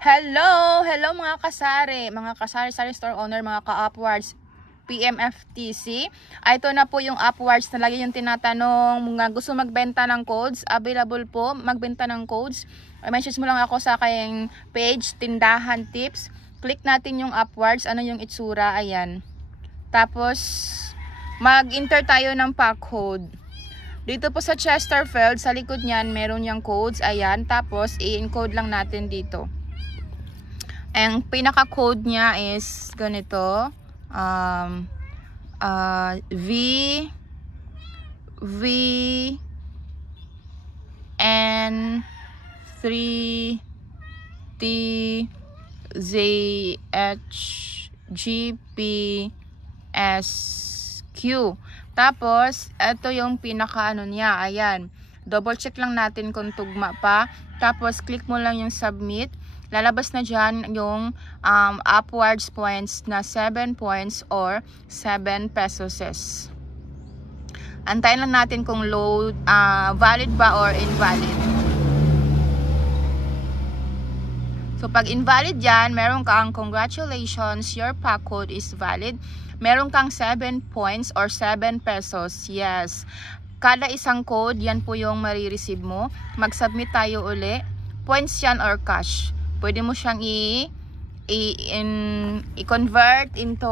Hello mga kasari store owner, mga ka-Upwards PMFTC. Ito na po yung Upwards na lagi yung tinatanong, mga gusto magbenta ng codes, available po magbenta ng codes. Message mo lang ako sa kayong page, Tindahan Tips. Click natin yung Upwards, ano yung itsura, ayan. Tapos, mag-enter tayo ng pack code. Dito po sa Chesterfield, sa likod niyan, meron yung codes, ayan. Tapos, i-encode lang natin dito. Ang pinaka-code niya is ganito. VN3TZHGPSQ. Tapos, ito yung pinaka-ano niya. Ayan. Double check lang natin kung tugma pa. Tapos, click mo lang yung submit. Lalabas na dyan yung Upwards points na 7 points or 7 pesos. Antayin lang natin kung load, valid ba or invalid. So, pag invalid dyan, meron kang congratulations, your pack code is valid. Meron kang 7 points or 7 pesos. Yes. Kada isang code, yan po yung marireceive mo. Mag-submit tayo uli. Points yan or cash. Pwede mo siyang i-convert into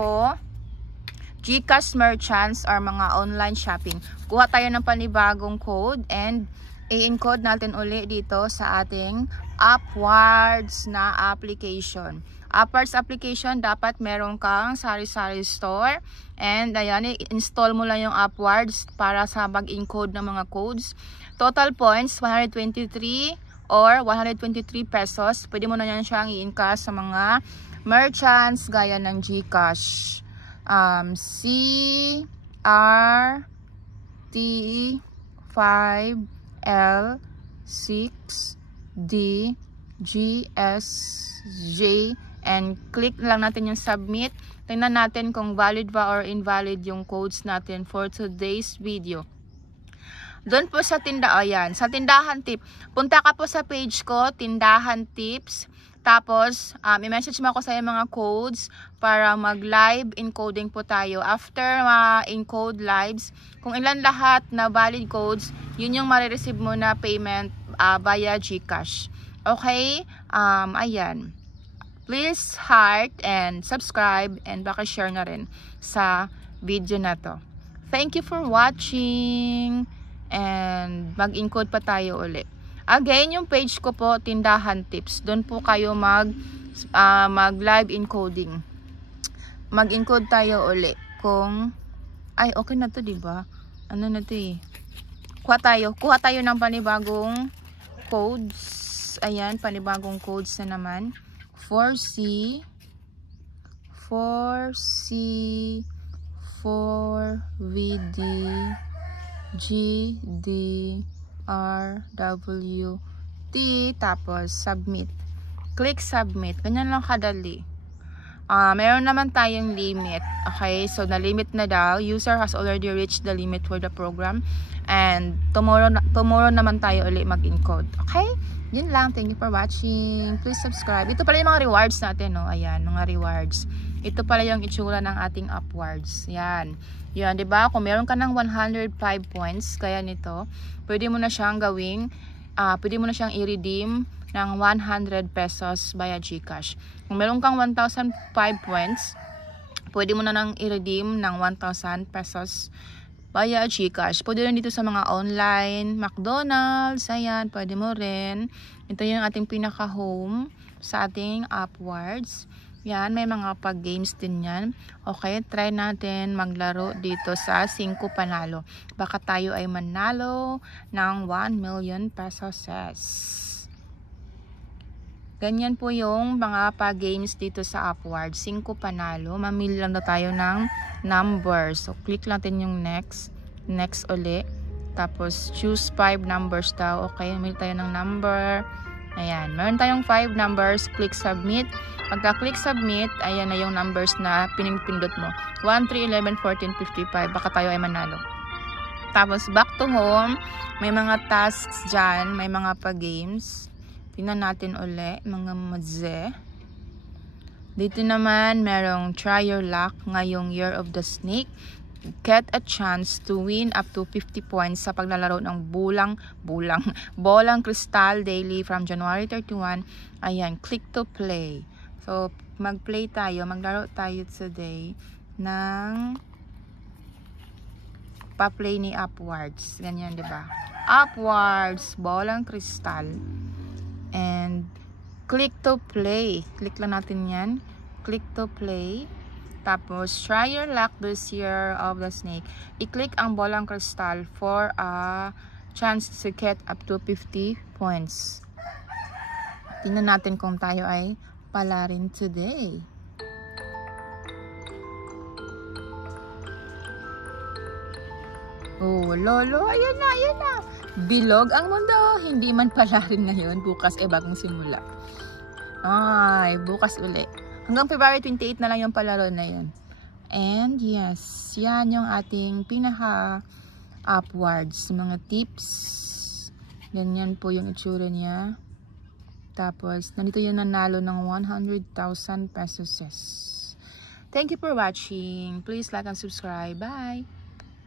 GCash merchants or mga online shopping. Kuha tayo ng panibagong code and i-encode natin uli dito sa ating Upwards na application. Upwards application, dapat meron kang sari-sari store. And ayan, i-install mo lang yung Upwards para sa mag-encode ng mga codes. Total points, 123 or 123 pesos. Pwede mo na yan siyang i-encash sa mga merchants gaya ng GCash, CRT5L6DGSJ, and click lang natin yung submit. Tingnan natin kung valid ba or invalid yung codes natin for today's video. Doon po sa ayan, sa Tindahan Tip. Punta ka po sa page ko, Tindahan Tips. Tapos, i-message mo ako sa yung mga codes para mag-live encoding po tayo. After encode lives, kung ilan lahat na valid codes, yun yung marireceive mo na payment via GCash. Okay? Ayan. Please heart and subscribe and baka share na rin sa video na to. Thank you for watching. And mag-encode pa tayo uli. Again, yung page ko po, Tindahan Tips. Doon po kayo mag-live encoding. Mag-encode tayo uli. Kung, ay, okay na to, diba? Ano na to eh. Kuha tayo ng panibagong codes. Ayan, panibagong codes na naman. 4C, 4VD, GDRWT, tapos submit. Click submit. Ganyan lang kadali. Meron naman tayong limit. Okay, so na-limit na daw. User has already reached the limit for the program. And tomorrow naman tayo ulit mag-encode. Okay? Yun lang. Thank you for watching. Please subscribe. Ito pala yung mga rewards natin, no? Ayan, mga rewards. Ito pala yung itsura ng ating Upwards. Yan. Yan, diba? Kung meron ka ng 105 points, kaya nito, pwede mo na siyang gawing, pwede mo na siyang i-redeem ng 100 pesos via GCash. Kung meron kang 1,005 points, pwede mo na nang i-redeem ng 1,000 pesos via GCash. Pwede rin dito sa mga online, McDonald's, ayan, pwede mo rin. Ito yung ating pinaka-home sa ating Upwards. Yan, may mga pag-games din yan. Okay, try natin maglaro dito sa 5 panalo. Baka tayo ay manalo ng 1 million pesos. Ganyan po yung mga pag-games dito sa Upwards. 5 panalo. Mamili lang na tayo ng numbers. So, click natin yung next. Next uli. Tapos, choose 5 numbers daw. Okay, mamili tayo ng number. Ayan, meron tayong 5 numbers. Click submit. Pagka-click submit, ayan na yung numbers na pinipindot mo. 1, 3, 11, 14, 55. Baka tayo ay manalo. Tapos, back to home. May mga tasks dyan. May mga pa-games. Tingnan natin uli, mga madze. Dito naman, merong try your luck ngayong Year of the Snake. Get a chance to win up to 50 points sa paglalaro ng Bolang Crystal Daily from January 31. Ayan, click to play. So, mag-play tayo, maglaro tayo today ng pa-play ni Upwards. Ganyan, di ba? Upwards, Bolang Crystal. And click to play. Click lang natin yan. Click to play. Tapos, try your luck this Year of the Snake. I-click ang Bolang Crystal for a chance to get up to 50 points. Tingnan natin kung tayo ay palarin today. Oh, lolo, ayan na, ayan na. Bilog ang mundo. Hindi man palarin ngayon. Bukas bagong simula. Ay, bukas uli. Hanggang February 28 na lang yung palaro na yun. And yes, yan yung ating pinaka-upwards. Mga tips. Ganyan po yung itsura niya. Tapos, nandito yung nanalo ng 100,000 pesos. Thank you for watching. Please like and subscribe. Bye!